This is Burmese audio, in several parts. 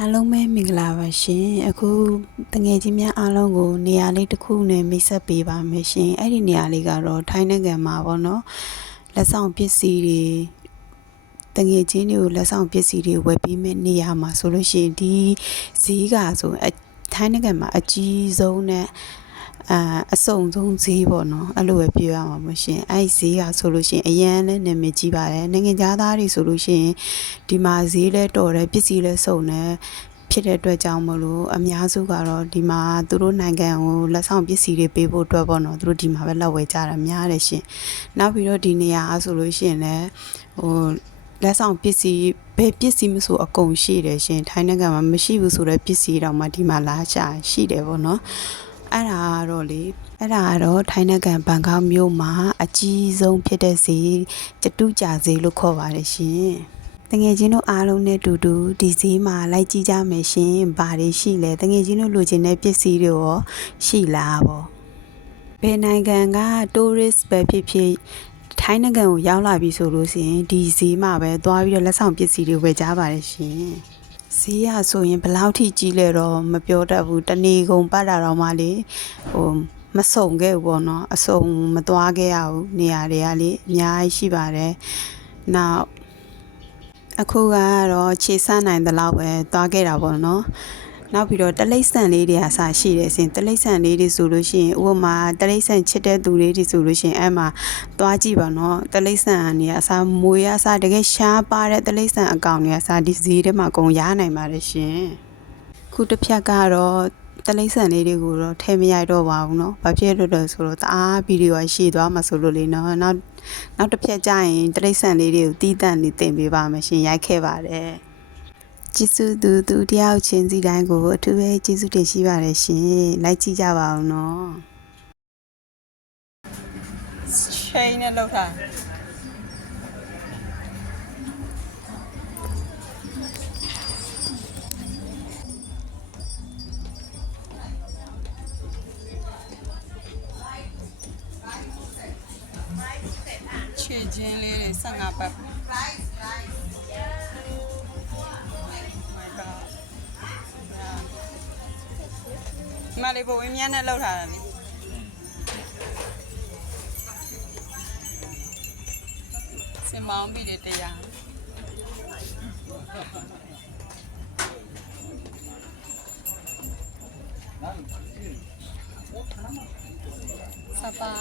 အားလုံးပဲမင်္ဂလာပါရှင်အခုတငယ်ချင်းများအားလုံးကိုနေရာလေးတစ်ခုနဲ့မိတ်ဆက်ပေးပါမယ်ရှင်အဲ့ဒီနေရာလေးကတော့ထိုင်းနိုင်ငံမှာပေါ့နော်လက်ဆောင်ပစ္စည်းတွေတငယ်ချင်းတွေကိုလက်ဆောင်ပစ္စည်းတွေဝယ်ပေးမယ့်နေရာမှာဆိုလို့ရှိရင်ဒီဈေးကဆိုထိုင်းနိုင်ငံမှာအကြီးဆုံးနဲ့အစုံဆုံးဈေးပေါ့နော်အဲ့လိုပဲပြောရမှာမရှင်အဲ့ဈေးကဆိုလို့ရှိရင်အရန်လည်းနာမည်ကြီးပါတယ်နိုင်ငံသားတွေဆိုလို့ရှိရင်ဒီမှာဈေးလဲတော်တယ်ပစ္စည်းလဲစုံတယ်ဖြစ်တဲ့အတွက်ကြောင့်မလို့အများစုကတော့ဒီမှာသူတို့နိုင်ငံကိုလက်ဆောင်ပစ္စည်းတွေပေးဖို့အတွက်ပေါ့နော်သူတို့ဒီမှာပဲလက်ဝဲကြတာများတယ်ရှင်နောက်ပြီးတော့ဒီနေရာဆိုလို့ရှိရင်လည်းလက်ဆောင်ပစ္စည်းဘယ်ပစ္စည်းမဆိုအကုန်ရှိတယ်ရှင်ထိုင်းနိုင်ငံမှာမရှိဘူးဆိုတဲ့ပစ္စည်းတော့မှဒီမှာလာရှာရှိတယ်ပေါ့နော်အဲ့ဒါကတော့ထိုင်းနိုင်ငံဘန်ကောက်မြို့မှာအကြီးဆုံးဖြစ်တဲ့ဈေးကျတုကြာဈေးလို့ခေါ်ပါတယ်ရှင်တငယ်ချင်းတို့အားလုံးနဲ့တူတူဒီဈေးမှာလိုက်ကြည့်ကြမယ်ရှင်ဘာတွေရှိလဲတငယ်ချင်းတို့လိုချင်တဲ့ပစ္စည်းတွေရောရှိလားပေါ့ဘယ်နိုင်ငံက tourist ပဲဖြစ်ဖြစ်ထိုင်းနိုင်ငံကိုရောက်လာပြီဆိုလို့ရှိရင်ဒီဈေးမှာပဲသွားပြီးတော့လက်ဆောင်ပစ္စည်းတွေဝယ်ကြပါတယ်ရှင်ဈေးရဆိုရင်ဘယ်လောက်ထိကြီးလဲတော့မပြောတတ်ဘူးတနေ့ကုန်ပတ်တာတော့မှလေမစုံခဲ့ဘူးပေါ့နော်အစုံမသွားခဲ့ရဘူးနေရာတွေကလေအများကြီးရှိပါတယ်နောက်အခုကတော့ခြေဆန့်နိုင်တဲ့လောက်ပဲသွားခဲ့တာပေါ့နော်နောက်ပြီးတော့တလိမ့်ဆန်လေးတွေအစားရှိတယ်ရှင်တလိမ့်ဆန်လေးတွေဆိုလို့ရှိရင်ဥပမာတလိမ့်ဆန်ချစ်တဲ့သူလေးတွေဆိုလို့ရှိရင်အဲ့မှာသွားကြည့်ပါနော်တလိမ့်ဆန်တွေအစားမွေးအစားတကယ်ရှားပါတဲ့တလိမ့်ဆန်အကောင်တွေအစားဒီဈေးထဲမှာအကုန်ရနိုင်ပါတယ်ရှင်ခုတစ်ဖြတ်ကတော့တလိမ့်ဆန်လေးတွေကိုတော့ထဲမရိုက်တော့ပါဘူးเนาะဘာဖြစ်လို့လဲဆိုတော့တအားဗီဒီယိုရှည်သွားမှာဆိုလို့လေเนาะနောက်တစ်ဖြတ်ကျရင်တလိမ့်ဆန်လေးတွေကိုတီးတန့်နေတင်ပေးပါမယ်ရှင်ရိုက်ခဲ့ပါတယ်ကျေးဇူးသူတယောက်ချင်းစီတိုင်းကိုအထူးပဲကျေးဇူးတင်ရှိပါတယ်ရှင်လိုက်ကြည့်ကြပါအောင်เนาะချိန်နဲ့လောက်ထားခြေချင်းလေးတွေ15ပတ်မလေးဘဝင်းမြန်းနဲ့လောက်ထားတာလေစင်မောင်းပြီးတဲ့တရားစပါ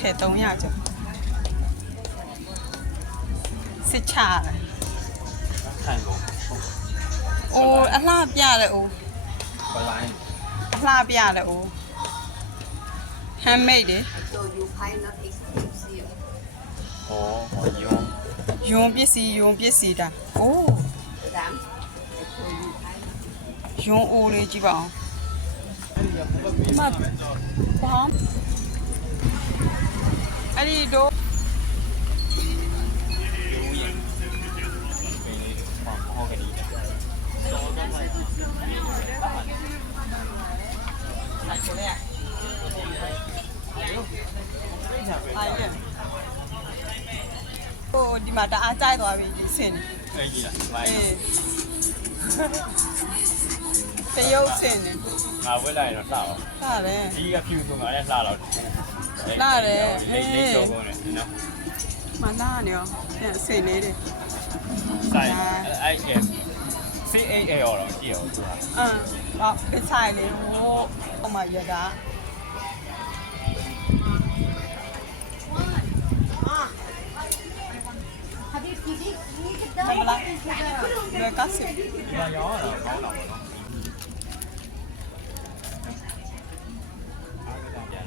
ခြေ300ကျော်စစ်ချတယ်看过， အိုးအလှပြတယ်အိုး 本来 အလှပြတယ်အိုး handmade တွေ So you find not expensive. 哦，好用， ယွန်ပစ္စည်းတာအိုး Dám. So you find ယွန်အိုးလေးကြည့်ပါအောင်မဘာအဲ့ဒီတော့好给你的，ဟိုဒီမှာတအားကြိုက်သွားပြီဒီစင်可以了，来， အေးတရုတ်စင်နေ 拿回来了，辣了， ဟာတယ် 第一个票从哪里辣了？你做过的，喏， မနာနေရောပြန်စင်လေးတွေ 在 IF CAL 了，记哦，是吧？ ဟောပချိုင်လေးဟိုဟိုမှာရတာ မလားဘယ်ကစီ 你看摇了，好老了，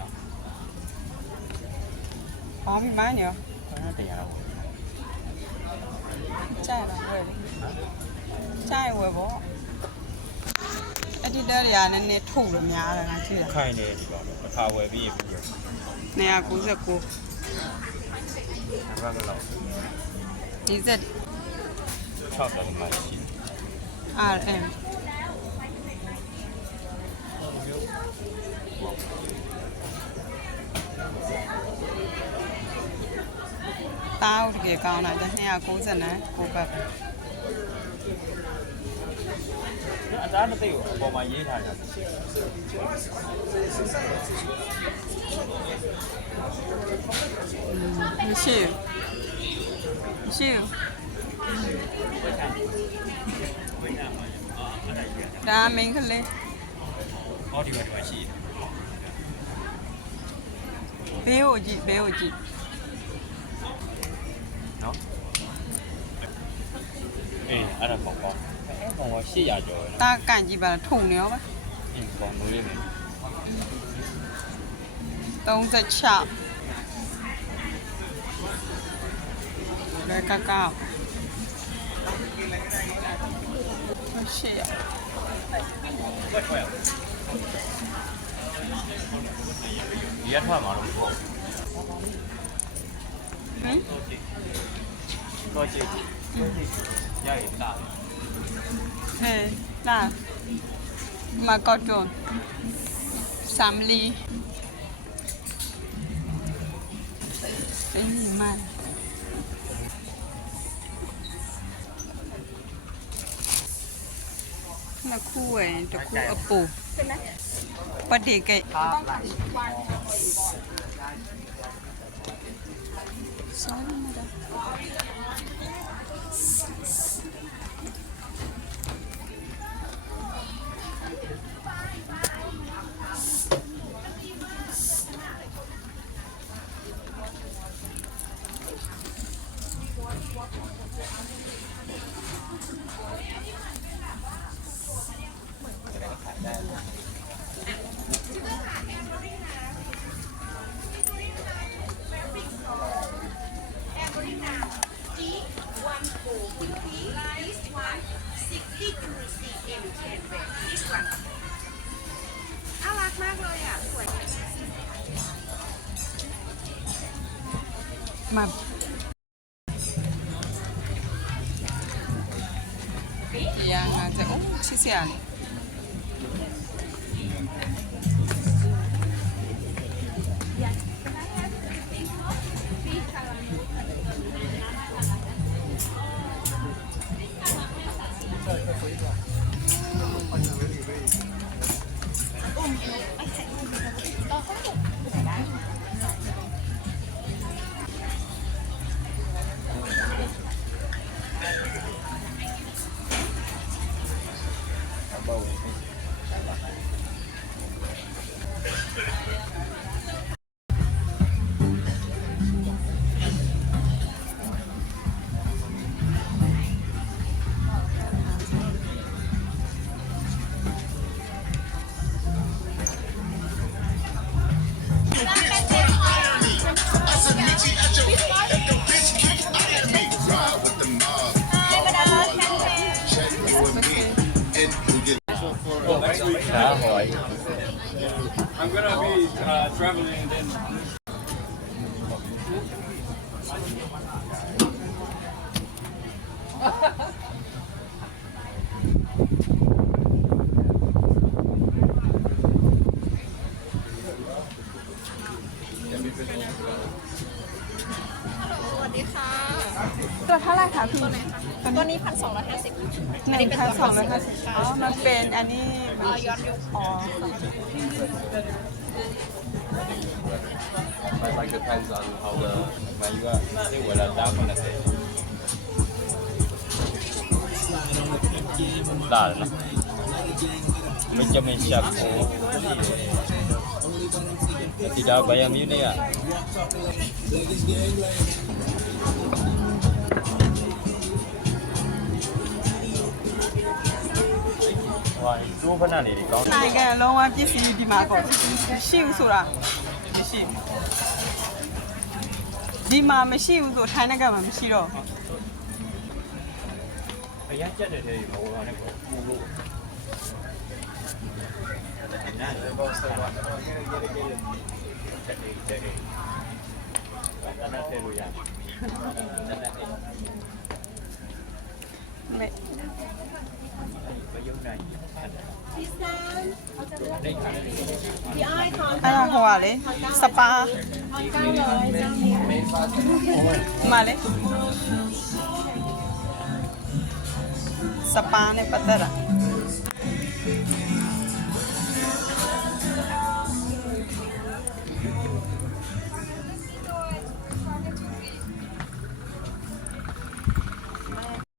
了， ဘာမှမနေရော 反正等下了， ကြိုက်လားဝယ်လေကြိုက်ဝယ်ပေါ့အဲ့ဒီတက်တွေကနည်းနည်းထုတ်လို့များတယ်ငါကြည့်တာ看一点是吧？他未必也不行， 299那个老，ဒီဇက် 6တယ်မှာရှိ RM တားတကယ်ကောင်းတာ290နဲ့ကိုဘတ် အသားမသိဘူးအပေါ်မှာရေးထားတယ် မရှိဒါမင်းကလေး ဟောဒီမှာရှိတယ် ဘေးကိုကြည့်နော်အေးအဲ့ဒါပေါ့ပေါ့အဲ့ကောင်က800ကျော်တယ် တာကန်ကြည့်ပါထုံနေရောပါ အေးကောင်လို့လေးမယ် 36လဲကကောက်ရှိရ ဒီရထွက်မှာတော့ပေါ့ ဟင် တော့ကြည့်ရရတာ ဟဲ့လာမကောက်တွန်းစမ်လီအေးမန်မခုဝဲတခုအပူပတ်တေကဲsorry madam น่ารักมากเลยอ่ะสวย มายังอาจจะโอ้ชิเสียนI'm gonna be traveling and then สวัสดีค่ะ ตัวเท่าไหร่คะพี่ ตัวนี้1,250 1,250อ๋อมันเป็นอันนี้ ย้อนยุค อ๋อ it like depends on how the มาอยู่ว่าเรียกว่าเราดับมันอะไรได้แล้วมันจะไม่ชับโอ้tidak bayam ini ya wah itu pernah nih kau နိုင်ငံလုံးဝပစ္စည်းဒီမှာပေါ့ရှိဘူးဆိုတာမရှိဘူးဒီမှာမရှိဘူးဆိုထိုင်းနိုင်ငံမှာမရှိတော့ အရင်ကြက်တဲ့တွေမဟုတ်ပါနဲ့ကိုပူလို့နားလည်းပေါ့ဆက်ပါတော့ရေးတက်တယ်တန်းတဲ့လို့ရတယ် မဲ့ ไปยุ่งไหน အဲ့ဒါဟိုကလေစပါမလေးစပါနဲ့ပတ်သက်တာ